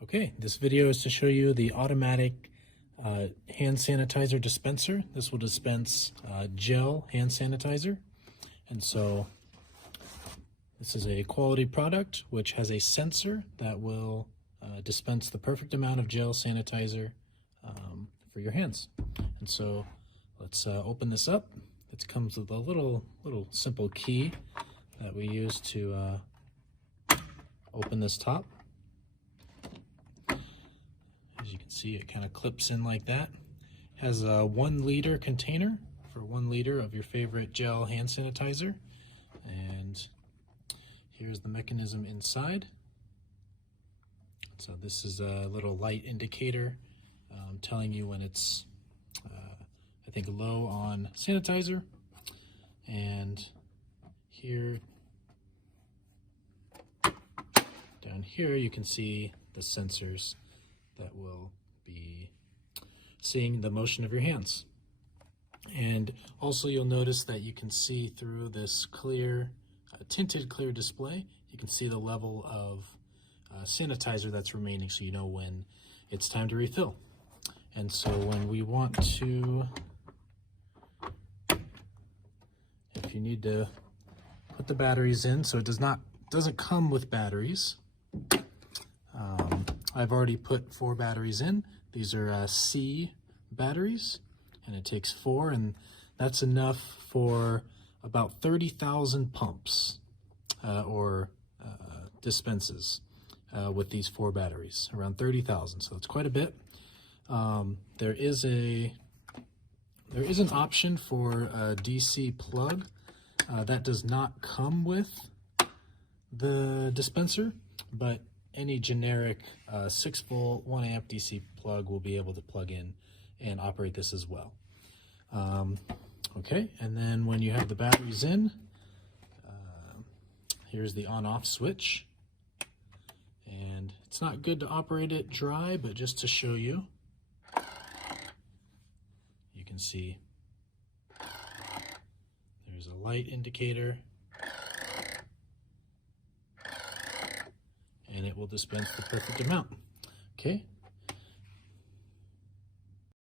Okay, this video is to show you the automatic hand sanitizer dispenser. This will dispense gel hand sanitizer. And so this is a quality product which has a sensor that will dispense the perfect amount of gel sanitizer for your hands. And so let's open this up. It comes with a little simple key that we use to open this top. As you can see, it kind of clips in like that. It has a 1 liter container for 1 liter of your favorite gel hand sanitizer. And here's the mechanism inside. So this is a little light indicator telling you when it's, I think, low on sanitizer. And here, down here, you can see the sensors that will be seeing the motion of your hands. And also you'll notice that you can see through this clear, tinted clear display, you can see the level of sanitizer that's remaining, so you know when it's time to refill. And so when we want to, if you need to put the batteries in, so it doesn't come with batteries. I've already put 4 batteries in. These are C batteries, and it takes 4, and that's enough for about 30,000 pumps or dispenses with these 4 batteries, around 30,000. So it's quite a bit. There is an option for a DC plug that does not come with the dispenser, but any generic 6 volt 1 amp DC plug will be able to plug in and operate this as well. Okay, and then when you have the batteries in, here's the on-off switch. And it's not good to operate it dry, but just to show you, you can see there's a light indicator, and it will dispense the perfect amount. Okay,